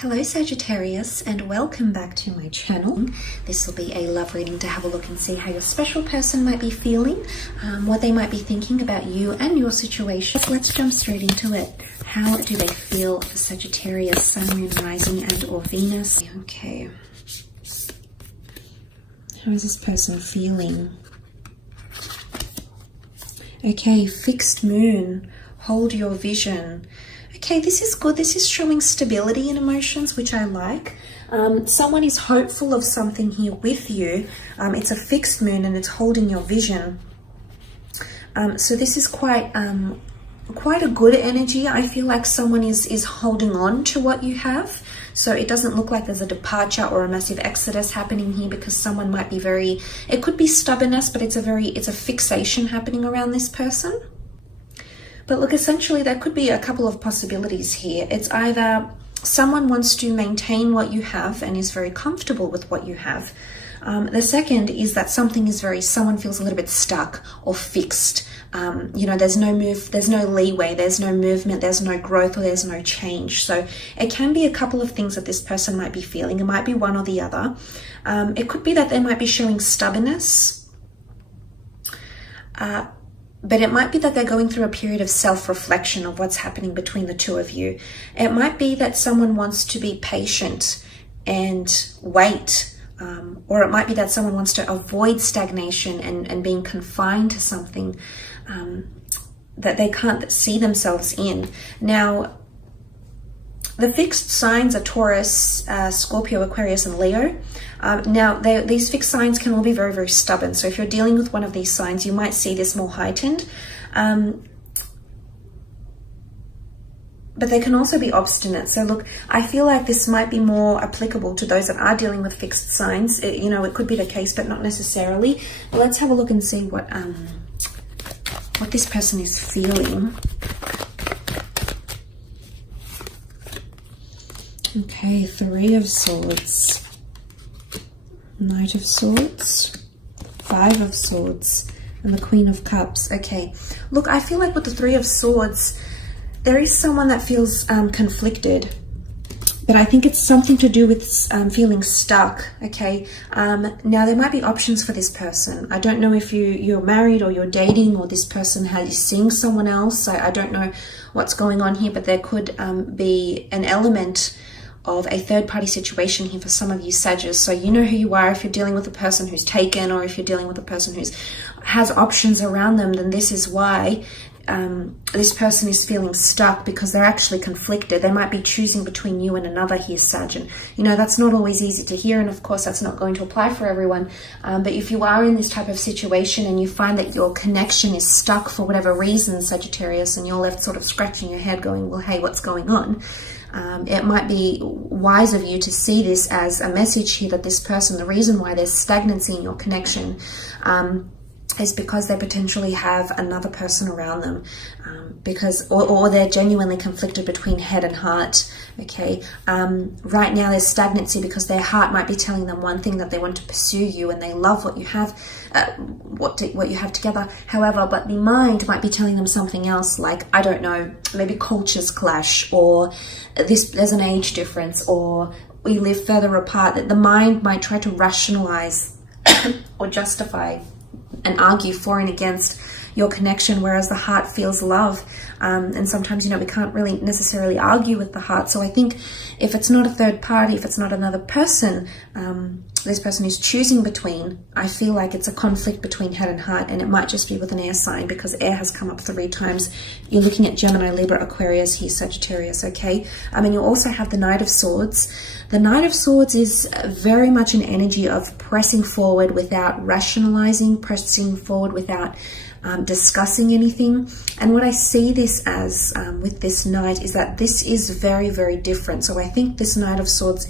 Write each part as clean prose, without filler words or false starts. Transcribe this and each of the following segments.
Hello Sagittarius, and welcome back to my channel. This will be a love reading to have a look and see how your special person might be feeling, what they might be thinking about you and your situation. Let's jump straight into it. How do they feel for Sagittarius, Sun, Moon, Rising and or Venus? Okay. How is this person feeling? Okay, fixed moon. Hold your vision. Okay, this is good. This is showing stability in emotions, which I like. Someone is hopeful of something here with you. It's a fixed moon and it's holding your vision. So this is quite a good energy. I feel like someone is holding on to what you have. So it doesn't look like there's a departure or a massive exodus happening here, because someone might be it could be stubbornness, but it's a fixation happening around this person. But look, essentially there could be a couple of possibilities here. It's either someone wants to maintain what you have and is very comfortable with what you have. The second is that someone feels a little bit stuck or fixed. You know, there's no leeway, there's no movement, there's no growth, or there's no change. So it can be a couple of things that this person might be feeling. It might be one or the other. It could be that they might be showing stubbornness. But it might be that they're going through a period of self-reflection of what's happening between the two of you. It might be that someone wants to be patient and wait. Or it might be that someone wants to avoid stagnation and being confined to something that they can't see themselves in. Now, the fixed signs are Taurus, Scorpio, Aquarius, and Leo. Now, these fixed signs can all be very, very stubborn. So if you're dealing with one of these signs, you might see this more heightened. But they can also be obstinate. So look, I feel like this might be more applicable to those that are dealing with fixed signs. You know, it could be the case, but not necessarily. But let's have a look and see what this person is feeling. Okay, Three of Swords, Knight of Swords, Five of Swords, and the Queen of Cups. Okay, look, I feel like with the Three of Swords, there is someone that feels conflicted, but I think it's something to do with feeling stuck. Okay, now there might be options for this person. I don't know if you're married or you're dating, or this person is seeing someone else. I don't know what's going on here, but there could be an element of a third-party situation here for some of you Sagittarius. So you know who you are. If you're dealing with a person who's taken, or if you're dealing with a person who has options around them, then this is why this person is feeling stuck, because they're actually conflicted. They might be choosing between you and another here, Sag. And you know, that's not always easy to hear, and of course that's not going to apply for everyone. But if you are in this type of situation and you find that your connection is stuck for whatever reason, Sagittarius, and you're left sort of scratching your head going, well, hey, what's going on? It might be wise of you to see this as a message here that this person, the reason why there's stagnancy in your connection is because they potentially have another person around them, or they're genuinely conflicted between head and heart. Okay, right now there's stagnancy because their heart might be telling them one thing, that they want to pursue you and they love what you have, what you have together. However, but the mind might be telling them something else, like, I don't know, maybe cultures clash, or there's an age difference, or we live further apart. That the mind might try to rationalize or justify and argue for and against your connection, whereas the heart feels love. And sometimes, you know, we can't really necessarily argue with the heart. So I think if it's not a third party, if it's not another person, this person is choosing between, I feel like it's a conflict between head and heart, and it might just be with an air sign, because air has come up 3 times. You're looking at Gemini, Libra, Aquarius here, Sagittarius, okay? And you also have the Knight of Swords. The Knight of Swords is very much an energy of pressing forward without rationalizing, pressing forward without discussing anything. And what I see this as with this Knight is that this is very, very different. So I think this Knight of Swords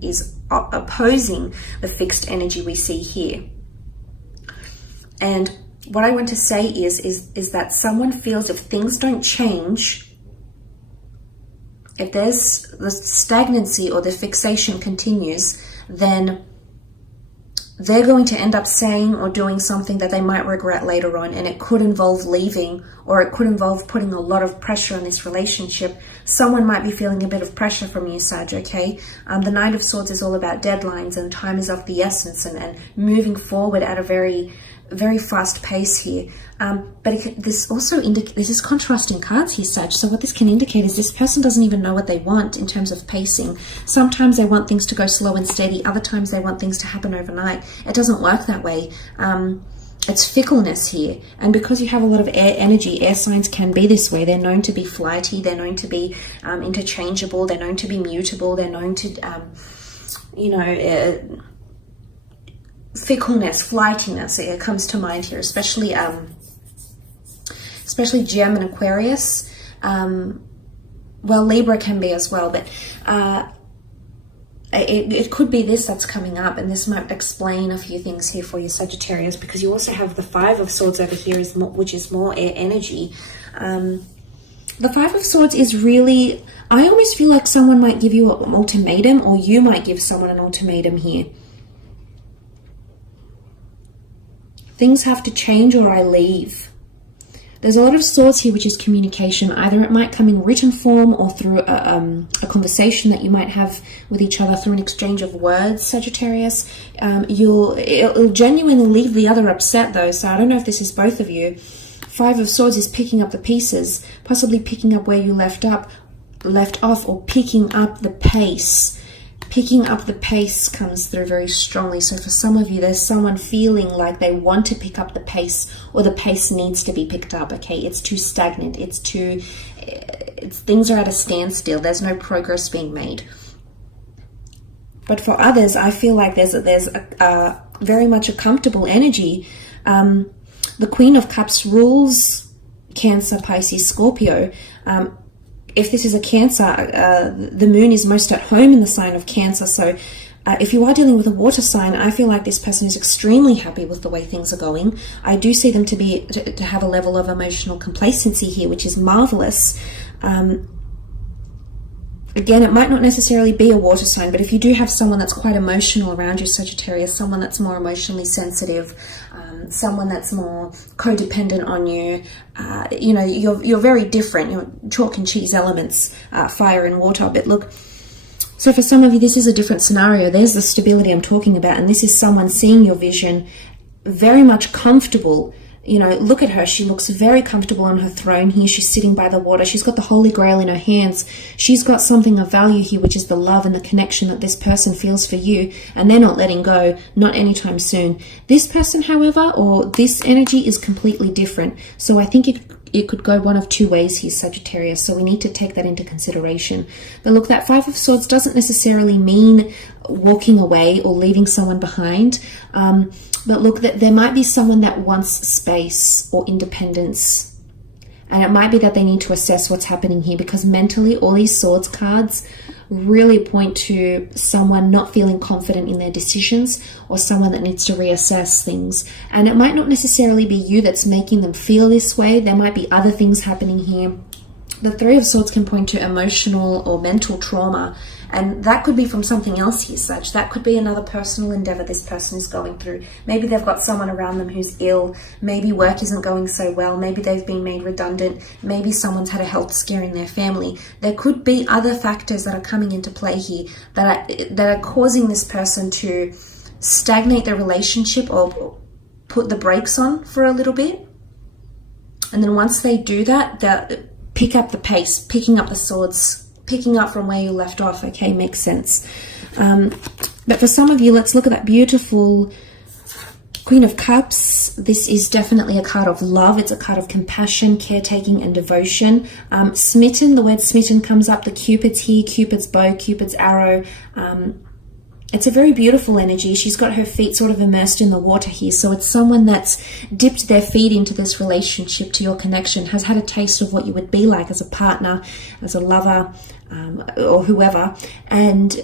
is opposing the fixed energy we see here. And what I want to say is that someone feels if things don't change, if there's the stagnancy or the fixation continues, then they're going to end up saying or doing something that they might regret later on, and it could involve leaving, or it could involve putting a lot of pressure on this relationship. Someone might be feeling a bit of pressure from you, Sag, okay? The Knight of Swords is all about deadlines, and time is of the essence, and moving forward at a very, very fast pace here. But this also indicates, this is contrasting cards here, Sag. So what this can indicate is this person doesn't even know what they want in terms of pacing. Sometimes they want things to go slow and steady. Other times they want things to happen overnight. It doesn't work that way. It's fickleness here. And because you have a lot of air energy, air signs can be this way. They're known to be flighty. They're known to be interchangeable. They're known to be mutable. They're known to, fickleness, flightiness, it comes to mind here, especially Gem and Aquarius. Well, Libra can be as well, but it could be this that's coming up, and this might explain a few things here for you, Sagittarius, because you also have the Five of Swords over here, which is more air energy. The Five of Swords is really, I almost feel like someone might give you an ultimatum, or you might give someone an ultimatum here. Things have to change or I leave. There's a lot of swords here, which is communication. Either it might come in written form or through a conversation that you might have with each other through an exchange of words, Sagittarius. It'll genuinely leave the other upset though, so I don't know if this is both of you. Five of Swords is picking up the pieces, possibly picking up where you left off, or picking up the pace. Picking up the pace comes through very strongly. So for some of you, there's someone feeling like they want to pick up the pace, or the pace needs to be picked up. Okay, it's too stagnant. Things are at a standstill. There's no progress being made. But for others, I feel like there's a very much a comfortable energy. The Queen of Cups rules Cancer, Pisces, Scorpio. If this is a Cancer, the moon is most at home in the sign of Cancer. So if you are dealing with a water sign, I feel like this person is extremely happy with the way things are going. I do see them to have a level of emotional complacency here, which is marvelous. Again, it might not necessarily be a water sign, but if you do have someone that's quite emotional around you, Sagittarius, someone that's more emotionally sensitive, someone that's more codependent on you, you're very different. You're chalk and cheese elements, fire and water. But look, so for some of you, this is a different scenario. There's the stability I'm talking about, and this is someone seeing your vision, very much comfortable. Look at her. She looks very comfortable on her throne here. She's sitting by the water. She's got the Holy Grail in her hands. She's got something of value here, which is the love and the connection that this person feels for you, and they're not letting go, not anytime soon. This person, however, or this energy is completely different. So I think it could go one of two ways here, Sagittarius. So we need to take that into consideration. But look, that Five of Swords doesn't necessarily mean walking away or leaving someone behind. But look, there might be someone that wants space or independence. And it might be that they need to assess what's happening here, because mentally all these Swords cards really point to someone not feeling confident in their decisions, or someone that needs to reassess things. And it might not necessarily be you that's making them feel this way. There might be other things happening here. The Three of Swords can point to emotional or mental trauma, and that could be from something else here, Sag. That could be another personal endeavor this person is going through. Maybe they've got someone around them who's ill. Maybe work isn't going so well. Maybe they've been made redundant. Maybe someone's had a health scare in their family. There could be other factors that are coming into play here that are causing this person to stagnate the relationship or put the brakes on for a little bit. And then once they do that, they'll pick up the pace, picking up the swords, picking up from where you left off. Okay, makes sense. But for some of you, let's look at that beautiful Queen of Cups. This is definitely a card of love. It's a card of compassion, caretaking, and devotion. Smitten, the word smitten comes up. The Cupid's here, Cupid's bow, Cupid's arrow. It's a very beautiful energy. She's got her feet sort of immersed in the water here. So it's someone that's dipped their feet into this relationship, to your connection, has had a taste of what you would be like as a partner, as a lover, or whoever. And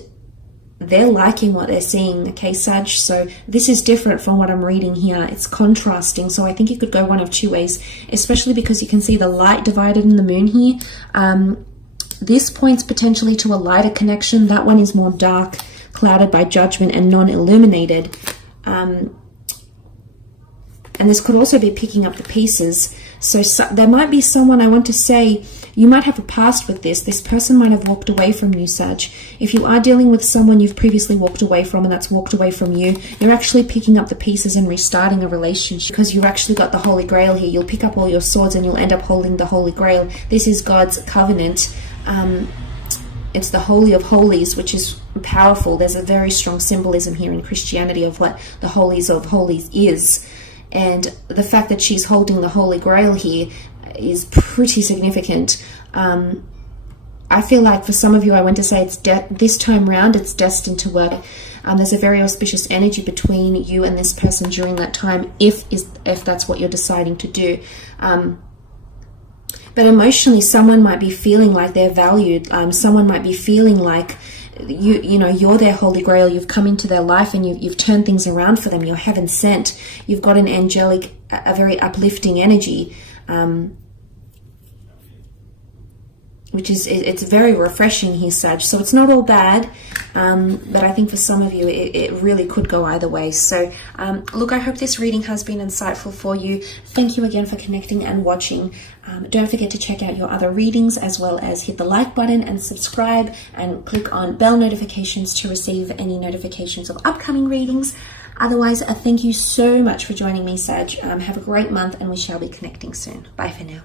they're liking what they're seeing, okay, Sag? So this is different from what I'm reading here. It's contrasting. So I think it could go one of two ways, especially because you can see the light divided in the moon here. This points potentially to a lighter connection. That one is more dark, clouded by judgment and non-illuminated. And this could also be picking up the pieces. So there might be someone, I want to say, you might have a past with this. This person might have walked away from you, Sag. If you are dealing with someone you've previously walked away from and that's walked away from you, you're actually picking up the pieces and restarting a relationship because you've actually got the Holy Grail here. You'll pick up all your swords and you'll end up holding the Holy Grail. This is God's covenant. It's the Holy of Holies, which is powerful. There's a very strong symbolism here in Christianity of what the Holies of Holies is. And the fact that she's holding the Holy Grail here is pretty significant. I feel like for some of you, I want to say it's this time round, it's destined to work. There's a very auspicious energy between you and this person during that time, if that's what you're deciding to do. But emotionally, someone might be feeling like they're valued. Someone might be feeling like you know, you're their Holy Grail. You've come into their life and you've turned things around for them. You're heaven sent. You've got an angelic, a very uplifting energy, which is, it's very refreshing here, Sag. So it's not all bad, but I think for some of you, it really could go either way. So look, I hope this reading has been insightful for you. Thank you again for connecting and watching. Don't forget to check out your other readings, as well as hit the like button and subscribe and click on bell notifications to receive any notifications of upcoming readings. Otherwise, thank you so much for joining me, Sag. Have a great month and we shall be connecting soon. Bye for now.